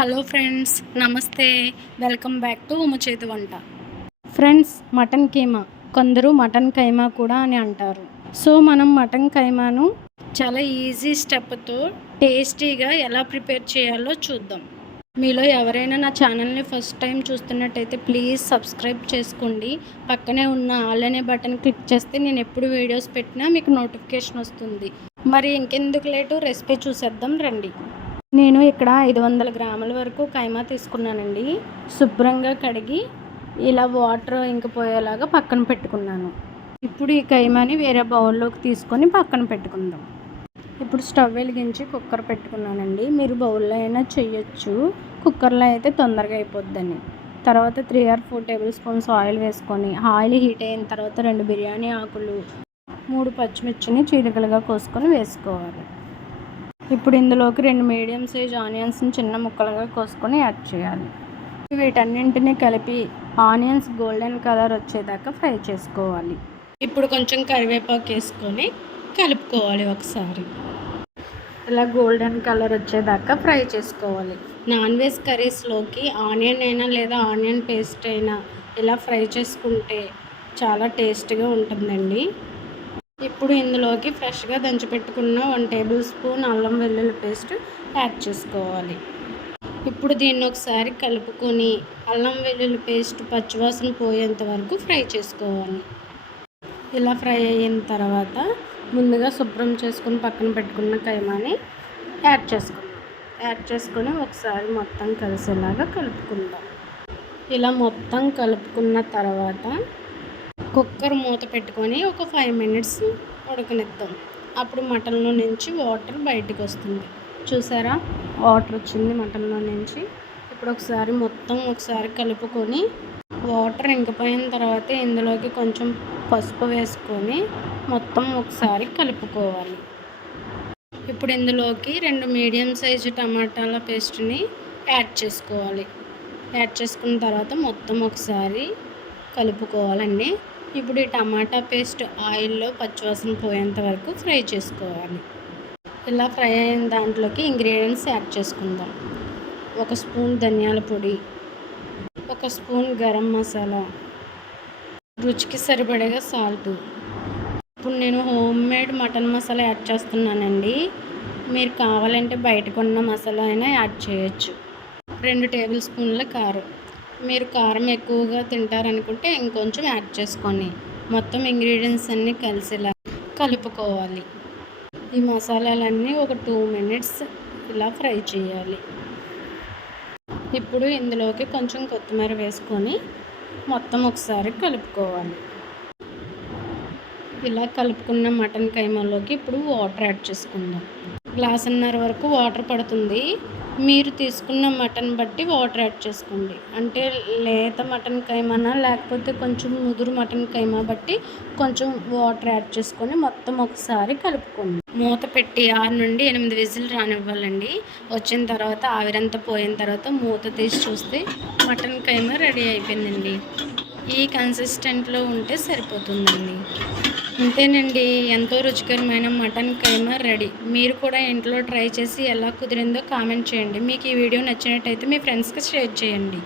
Hello friends నమస్తే. Welcome back to Uma చేతి వంట. Friends mutton keema. కొందరు మటన్ కైమా కూడా అని అంటారు. సో మనం మటన్ కైమాను చాలా ఈజీ స్టెప్తో టేస్టీగా ఎలా ప్రిపేర్ చేయాలో చూద్దాం. మీలో ఎవరైనా నా ఛానల్ని ఫస్ట్ టైం చూస్తున్నట్టయితే ప్లీజ్ సబ్స్క్రైబ్ చేసుకోండి. పక్కనే ఉన్న ఆల్ అనే బటన్ క్లిక్ చేస్తే నేను ఎప్పుడు వీడియోస్ పెట్టినా మీకు నోటిఫికేషన్ వస్తుంది. మరి ఇంకెందుకు లేటు? రెసిపీ చూసేద్దాం రండి. నేను ఇక్కడ ఐదు వందల గ్రాముల వరకు కైమా తీసుకున్నానండి. శుభ్రంగా కడిగి ఇలా వాటర్ ఇంకిపోయేలాగా పక్కన పెట్టుకున్నాను. ఇప్పుడు ఈ కైమాని వేరే బౌల్లోకి తీసుకొని పక్కన పెట్టుకుందాం. ఇప్పుడు స్టవ్ వెలిగించి కుక్కర్ పెట్టుకున్నానండి. మీరు బౌల్లో అయినా చేయొచ్చు. కుక్కర్లో అయితే తొందరగా అయిపోద్దని. తర్వాత three or four tablespoons oil వేసుకొని ఆయిల్ హీట్ అయిన తర్వాత రెండు బిర్యానీ ఆకులు మూడు పచ్చిమిర్చిని చీలికలుగా కోసుకొని వేసుకోవాలి. ఇప్పుడు ఇందులోకి రెండు మీడియం సైజ్ ఆనియన్స్ని చిన్న ముక్కలుగా కోసుకొని యాడ్ చేయాలి. వీటన్నింటినీ కలిపి ఆనియన్స్ గోల్డెన్ కలర్ వచ్చేదాకా ఫ్రై చేసుకోవాలి. ఇప్పుడు కొంచెం కరివేపాకు వేసుకొని కలుపుకోవాలి ఒకసారి. ఇలా గోల్డెన్ కలర్ వచ్చేదాకా ఫ్రై చేసుకోవాలి. నాన్ వెజ్ కర్రీస్లోకి ఆనియన్ అయినా లేదా ఆనియన్ పేస్ట్ అయినా ఇలా ఫ్రై చేసుకుంటే చాలా టేస్ట్గా ఉంటుందండి. ఇప్పుడు ఇందులోకి ఫ్రెష్గా దంచిపెట్టుకున్న వన్ టేబుల్ స్పూన్ అల్లం వెల్లుల్లి పేస్ట్ యాడ్ చేసుకోవాలి. ఇప్పుడు దీన్ని ఒకసారి కలుపుకొని అల్లం వెల్లుల్లి పేస్ట్ పచ్చివాసన పోయేంత వరకు ఫ్రై చేసుకోవాలి. ఇలా ఫ్రై అయిన తర్వాత ముందుగా శుభ్రం చేసుకుని పక్కన పెట్టుకున్న కైమాని యాడ్ చేసుకుందాం. యాడ్ చేసుకొని ఒకసారి మొత్తం కలిసేలాగా కలుపుకుందాం. ఇలా మొత్తం కలుపుకున్న తర్వాత కుక్కర్ మూత పెట్టుకొని ఒక ఫైవ్ మినిట్స్ ఉడకనిద్దాం. అప్పుడు మటన్లో నుంచి వాటర్ బయటకు వస్తుంది. చూసారా? వాటర్ వచ్చింది మటన్లో నుంచి. ఇప్పుడు ఒకసారి మొత్తం ఒకసారి కలుపుకొని వాటర్ ఇంకిపోయిన తర్వాత ఇందులోకి కొంచెం పసుపు వేసుకొని మొత్తం ఒకసారి కలుపుకోవాలి. ఇప్పుడు ఇందులోకి రెండు మీడియం సైజు టమాటాల పేస్ట్ని యాడ్ చేసుకోవాలి. యాడ్ చేసుకున్న తర్వాత మొత్తం ఒకసారి కలుపుకోవాలండి. ఇప్పుడు ఈ టమాటా పేస్ట్ ఆయిల్లో పచ్చివాసన పోయేంత వరకు ఫ్రై చేసుకోవాలి. ఇలా ఫ్రై అయిన దాంట్లోకి ఇంగ్రీడియంట్స్ యాడ్ చేసుకుందాం. ఒక స్పూన్ ధనియాల పొడి ఒక స్పూన్ గరం మసాలా రుచికి సరిపడేగా సాల్ట్. ఇప్పుడు నేను homemade mutton masala add చేస్తున్నానండి. మీరు కావాలంటే బయట కొన్న మసాలా అయినా యాడ్ చేయొచ్చు. రెండు టేబుల్ స్పూన్ల కారం. మీరు కారం ఎక్కువగా తింటారనుకుంటే ఇంకొంచెం యాడ్ చేసుకొని మొత్తం ఇంగ్రీడియంట్స్ అన్నీ కలిసేలా కలుపుకోవాలి. ఈ మసాలాలన్నీ ఒక టూ మినిట్స్ ఇలా ఫ్రై చేయాలి. ఇప్పుడు ఇందులోకి కొంచెం కొత్తిమీర వేసుకొని మొత్తం ఒకసారి కలుపుకోవాలి. ఇలా కలుపుకున్న మటన్ కైమాలోకి ఇప్పుడు వాటర్ యాడ్ చేసుకుందాం. గ్లాసున్నర వరకు వాటర్ పడుతుంది. మీరు తీసుకున్న మటన్ బట్టి వాటర్ యాడ్ చేసుకోండి. అంటే లేత మటన్ కైమానా లేకపోతే కొంచెం ముదురు మటన్ కైమా బట్టి కొంచెం వాటర్ యాడ్ చేసుకొని మొత్తం ఒకసారి కలుపుకోండి. మూత పెట్టి ఆరు నుండి ఎనిమిది విజిల్ రానివ్వాలండి. వచ్చిన తర్వాత ఆవిరంతా పోయిన తర్వాత మూత తీసి చూస్తే మటన్ కైమా రెడీ అయిపోయిందండి. ఈ కన్సిస్టెంట్లో ఉంటే సరిపోతుందండి. అంతేనండి ఎంతో రుచికరమైన మటన్ కైమా రెడీ. మీరు కూడా ఇంట్లో ట్రై చేసి ఎలా కుదిరిందో కామెంట్ చేయండి. మీకు ఈ వీడియో నచ్చినట్టయితే మీ ఫ్రెండ్స్కి షేర్ చేయండి.